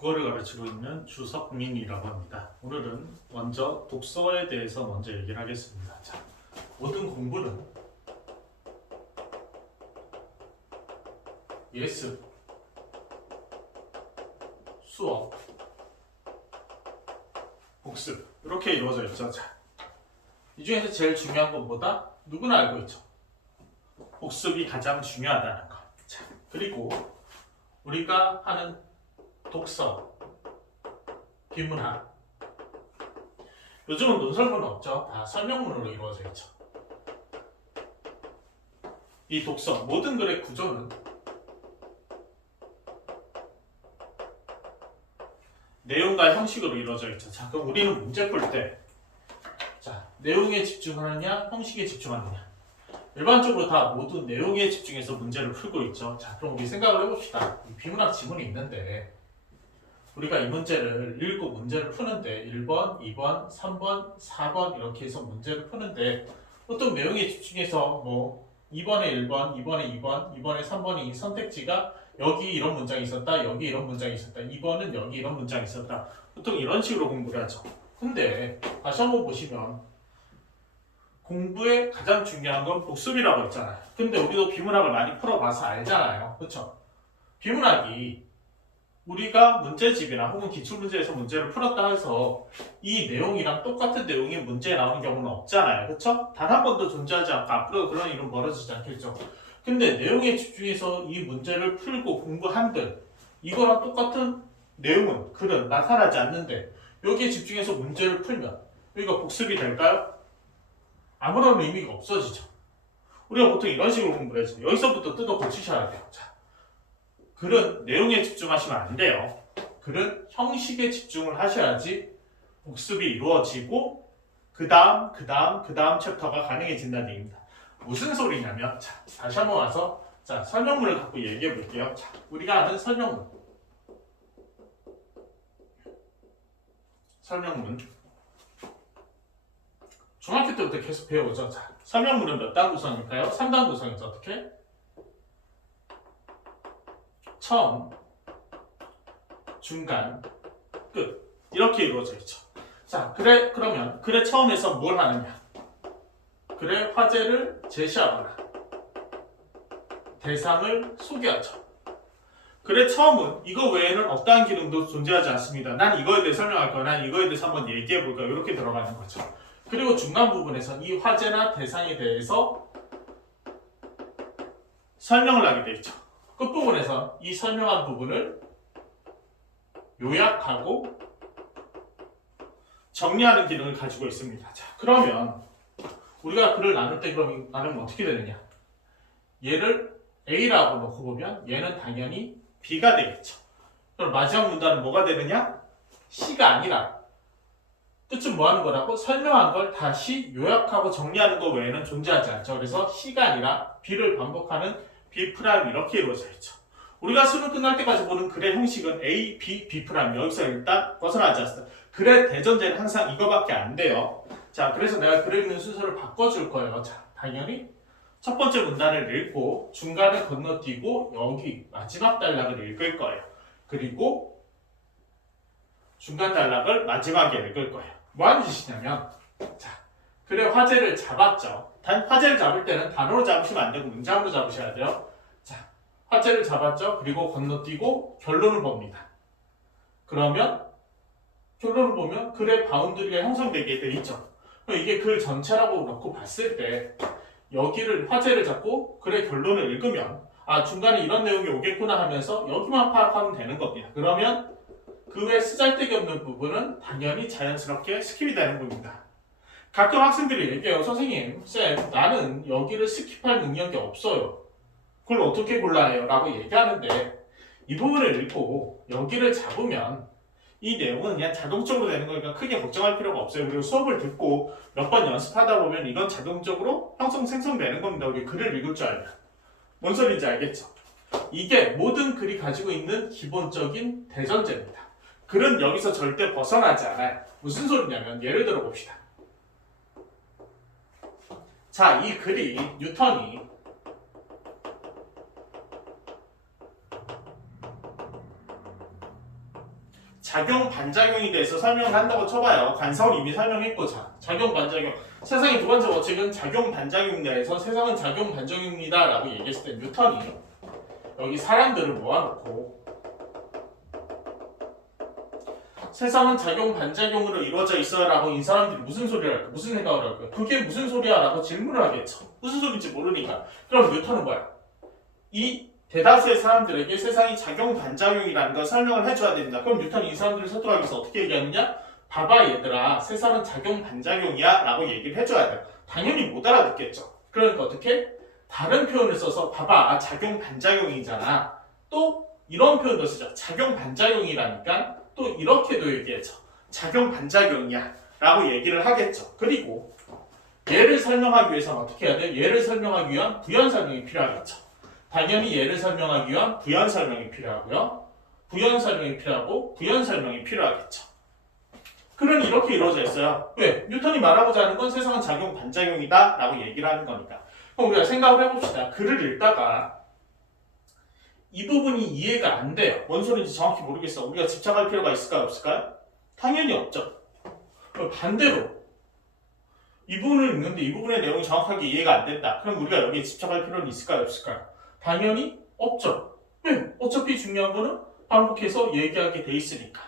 국어를 가르치고 있는 주석민이라고 합니다. 오늘은 먼저 독서에 대해서 먼저 얘기를 하겠습니다. 자, 모든 공부는 예습, 수업, 복습 이렇게 이루어져 있죠. 자, 이 중에서 제일 중요한 건 뭐다? 누구나 알고 있죠. 복습이 가장 중요하다는 거. 자, 그리고 우리가 하는 독서, 비문학. 요즘은 논설문은 없죠. 다 설명문으로 이루어져 있죠. 이 독서, 모든 글의 구조는 내용과 형식으로 이루어져 있죠. 자, 그럼 우리는 문제 풀 때, 자, 내용에 집중하느냐, 형식에 집중하느냐. 일반적으로 다 모두 내용에 집중해서 문제를 풀고 있죠. 자, 그럼 우리 생각을 해봅시다. 이 비문학 지문이 있는데, 우리가 이 문제를 읽고 문제를 푸는데 1번, 2번, 3번, 4번 이렇게 해서 문제를 푸는데 어떤 내용에 집중해서 뭐 2번에 1번, 2번에 2번, 2번에 3번이 선택지가 여기 이런 문장이 있었다, 여기 이런 문장이 있었다, 2번은 여기 이런 문장이 있었다. 보통 이런 식으로 공부를 하죠. 근데 다시 한번 보시면 공부에 가장 중요한 건 복습이라고 했잖아요. 근데 우리도 비문학을 많이 풀어봐서 알잖아요. 그렇죠? 비문학이 우리가 문제집이나 혹은 기출문제에서 문제를 풀었다 해서 이 내용이랑 똑같은 내용이 문제에 나오는 경우는 없잖아요. 그렇죠? 단 한 번도 존재하지 않고 앞으로 그런 일은 벌어지지 않겠죠. 근데 내용에 집중해서 이 문제를 풀고 공부한들 이거랑 똑같은 내용은 글은 나타나지 않는데 여기에 집중해서 문제를 풀면 여기가 복습이 될까요? 아무런 의미가 없어지죠. 우리가 보통 이런 식으로 공부를 해서 여기서부터 뜯어 고치셔야 돼요. 자, 글은 내용에 집중하시면 안 돼요. 글은 형식에 집중을 하셔야지 복습이 이루어지고 그 다음 챕터가 가능해진다는 얘기입니다. 무슨 소리냐면 자, 다시 한번 와서 자, 설명문을 갖고 얘기해 볼게요. 자, 우리가 아는 설명문 중학교 때부터 계속 배워오죠. 자, 설명문은 몇 단 구성일까요? 3단 구성이죠. 어떻게? 처음, 중간, 끝 이렇게 이루어져 있죠. 자, 그러면 글의 처음에서 뭘 하느냐? 글의 화제를 제시하거나 대상을 소개하죠. 글의 처음은 이거 외에는 어떠한 기능도 존재하지 않습니다. 난 이거에 대해 설명할 거야. 난 이거에 대해서 한번 얘기해 볼까? 이렇게 들어가는 거죠. 그리고 중간 부분에서 이 화제나 대상에 대해서 설명을 하게 돼 있죠. 끝부분에서 이 설명한 부분을 요약하고 정리하는 기능을 가지고 있습니다. 자, 그러면 우리가 글을 나눌 때 그럼 나누면 어떻게 되느냐? 얘를 A라고 놓고 보면 얘는 당연히 B가 되겠죠. 그럼 마지막 문단은 뭐가 되느냐? C가 아니라 뜻은 뭐 하는 거라고? 설명한 걸 다시 요약하고 정리하는 것 외에는 존재하지 않죠. 그래서 C가 아니라 B를 반복하는 B' 이렇게 이루어져 있죠. 우리가 수능 끝날 때까지 보는 글의 형식은 A, B, B' 여기서 일단 벗어나지 않습니다. 글의 대전제는 항상 이거밖에 안 돼요. 자, 그래서 내가 글을 읽는 순서를 바꿔줄 거예요. 자, 당연히 첫 번째 문단을 읽고 중간을 건너뛰고 여기 마지막 단락을 읽을 거예요. 그리고 중간 단락을 마지막에 읽을 거예요. 뭐 하는 짓이냐면 자, 글의 화제를 잡았죠. 단 화제를 잡을 때는 단어로 잡으시면 안 되고 문장으로 잡으셔야 돼요. 자, 화제를 잡았죠. 그리고 건너뛰고 결론을 봅니다. 그러면 결론을 보면 글의 바운드리가 형성되게 돼 있죠. 그럼 이게 글 전체라고 놓고 봤을 때 여기를 화제를 잡고 글의 결론을 읽으면 아, 중간에 이런 내용이 오겠구나 하면서 여기만 파악하면 되는 겁니다. 그러면 그 외 쓰잘데기 없는 부분은 당연히 자연스럽게 스킵이 되는 부분입니다. 가끔 학생들이 얘기해요. 선생님, 쌤, 나는 여기를 스킵할 능력이 없어요. 그걸 어떻게 골라내요? 라고 얘기하는데 이 부분을 읽고 여기를 잡으면 이 내용은 그냥 자동적으로 되는 거니까 크게 걱정할 필요가 없어요. 그리고 수업을 듣고 몇 번 연습하다 보면 이건 자동적으로 생성되는 겁니다. 우리 글을 읽을 줄 알면. 뭔 소리인지 알겠죠? 이게 모든 글이 가지고 있는 기본적인 대전제입니다. 글은 여기서 절대 벗어나지 않아요. 무슨 소리냐면 예를 들어 봅시다. 자, 이 글이 뉴턴이 작용 반작용에 대해서 설명을 한다고 쳐봐요. 간섭을 이미 설명했고 작용 반작용 세상의 두 번째 법칙은 작용 반작용이다에서 세상은 작용 반작용이다 라고 얘기했을 때 뉴턴이 여기 사람들을 모아놓고 세상은 작용 반작용으로 이루어져 있어요 라고 이 사람들이 무슨 소리를 할까? 무슨 생각을 할까? 그게 무슨 소리야? 라고 질문을 하겠죠. 무슨 소리인지 모르니까. 그럼 뉴턴은 뭐야? 이 대다수의 사람들에게 세상이 작용 반작용이라는 걸 설명을 해줘야 됩니다. 그럼 뉴턴이 이 사람들을 설득하기 위해서 어떻게 얘기하느냐? 봐봐 얘들아, 세상은 작용 반작용이야 라고 얘기를 해줘야 돼요. 당연히 못 알아듣겠죠. 그러니까 어떻게? 다른 표현을 써서 봐봐 작용 반작용이잖아. 또 이런 표현도 쓰죠. 작용 반작용이라니까 또 이렇게도 얘기하죠. 작용 반작용이야 라고 얘기를 하겠죠. 그리고 얘를 설명하기 위해서는 어떻게 해야 돼? 얘를 설명하기 위한 부연 설명이 필요하겠죠. 당연히 얘를 설명하기 위한 부연 설명이 필요하고요. 부연 설명이 필요하고 부연 설명이 필요하겠죠. 그는 이렇게 이루어져 있어요. 왜? 뉴턴이 말하고자 하는 건 세상은 작용 반작용이다 라고 얘기를 하는 거니까. 그럼 우리가 생각을 해봅시다. 글을 읽다가 이 부분이 이해가 안 돼요. 뭔 소리인지 정확히 모르겠어. 우리가 집착할 필요가 있을까요? 없을까요? 당연히 없죠. 반대로 이 부분을 읽는데 이 부분의 내용이 정확하게 이해가 안 된다. 그럼 우리가 여기에 집착할 필요는 있을까요? 없을까요? 당연히 없죠. 왜? 어차피 중요한 거는 반복해서 얘기하게 돼 있으니까.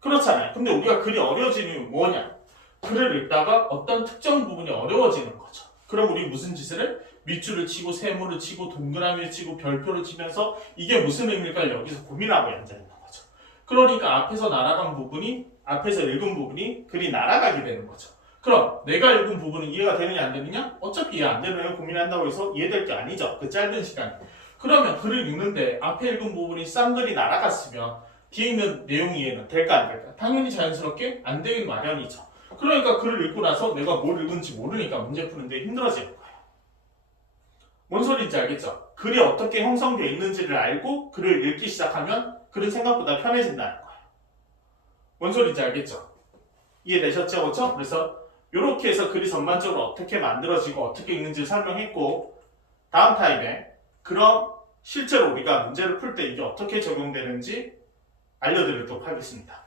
그렇잖아요. 근데 우리가 글이 어려워지는 이유는 뭐냐? 글을 읽다가 어떤 특정 부분이 어려워지는 거죠. 그럼 우리 무슨 짓을 해? 밑줄을 치고 세모를 치고 동그라미를 치고 별표를 치면서 이게 무슨 의미일까 여기서 고민하고 앉아있는 거죠. 그러니까 앞에서 날아간 부분이 앞에서 읽은 부분이 글이 날아가게 되는 거죠. 그럼 내가 읽은 부분은 이해가 되느냐 안 되느냐? 어차피 이해 안 되면 고민한다고 해서 이해될 게 아니죠. 그 짧은 시간에. 그러면 글을 읽는데 앞에 읽은 부분이 쌍글이 날아갔으면 뒤에 있는 내용 이해는 될까 안 될까? 당연히 자연스럽게 안 되긴 마련이죠. 그러니까 글을 읽고 나서 내가 뭘 읽은지 모르니까 문제 푸는데 힘들어지는 거예요. 뭔 소리인지 알겠죠? 글이 어떻게 형성되어 있는지를 알고 글을 읽기 시작하면 글은 생각보다 편해진다는 거예요. 뭔 소리인지 알겠죠? 이해되셨죠? 그렇죠? 그래서 이렇게 해서 글이 전반적으로 어떻게 만들어지고 어떻게 읽는지를 설명했고 다음 타입에 그럼 실제로 우리가 문제를 풀 때 이게 어떻게 적용되는지 알려드리도록 하겠습니다.